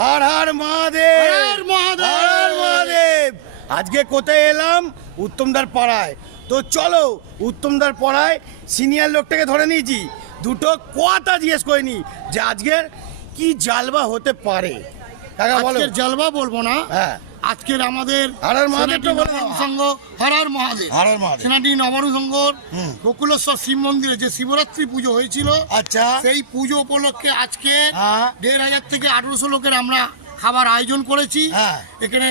হর হর মহাদেব, হর মহাদেব। হর হর মহাদেব। আজকে কোথায় এলাম? উত্তমদার পাড়ায়। তো চলো উত্তমদার পাড়ায় সিনিয়র লোকটাকে ধরে নিয়েছি, দুটো কথা জিজ্ঞেস করে নি যে আজকের কি জালবা হতে পারে। কাকা বলো। আজকের জলবা বলবো না, হ্যাঁ, আজকের আমাদের হর হর মহাদেবটা বলে দাও। সংঘ হর হর মহাদেব, হর হর মহাদেব। সেনাটি নবারু সংঘর গোকুলেশ্বর শিব মন্দিরে যে শিবরাত্রি পুজো হয়েছিল, আচ্ছা, সেই পুজো উপলক্ষে আজকে হ্যাঁ। 1500 থেকে 1800 লোকের আমরা খাবার আয়োজন করেছি। হ্যাঁ। এখানে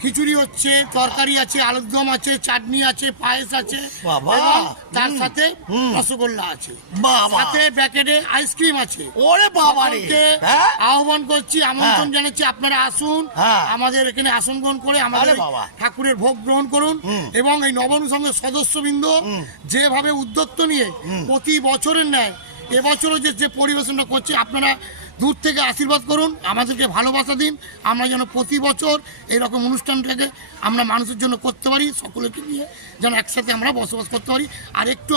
খিচুড়ি হচ্ছে, তরকারি আছে, আলুর দম আছে, চাটনি আছে, পায়েস আছে, বাবা। এবং তার সাথে রসগোল্লা আছে, বাবা। সাথে প্যাকেটে আইসক্রিম আছে। ওরে বাবা রে। সকলকে হ্যাঁ? আহ্বান করছি, আমন্ত্রণ জানাচ্ছি, আপনারা আসুন, হ্যাঁ। আমাদের এখানে আসন গ্রহণ করে আমাদের আরে বাবা। ঠাকুরের ভোগ গ্রহণ করুন। এবং এই নবান্ন সংঘের সদস্যবৃন্দ যেভাবে উদ্যোক্ত নিয়ে প্রতি বছরের ন্যায় এবছরও যে পরিবেশনটা করছে, আপনারা দূর থেকে আশীর্বাদ করুন, আমাদেরকে ভালোবাসা দিন, আমরা যেন প্রতি বছর এইরকম অনুষ্ঠানটাকে আমরা মানুষের জন্য করতে পারি, সকলকে নিয়ে যেন একসাথে আমরা বসবাস করতে পারি। আর একটু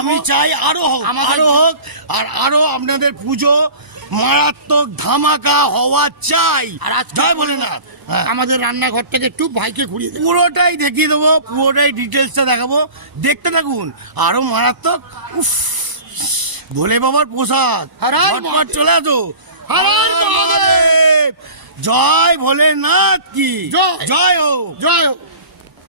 আমি চাই আরো হোক, আরো হোক, আর আরো আপনাদের পুজো মারাত্মক ধামাকা হওয়া চাই। আর আজকে জয় ভোলেনাথ। হ্যাঁ। আমাদের রান্নাঘরটাকে একটু ভাইকে ঘুরিয়ে দেবো। পুরোটাই দেখিয়ে দেবো, পুরোটাই ডিটেলসটা দেখাবো, দেখতে থাকুন। আরো মারাত্মক। উফ, ভোলে বাবার প্রসাদ। হর হর ঝটপট চলে আসো। হর হর মহাদেব। জয় ভোলেনাথ কি জয়। জয় হোক। জয় হোক।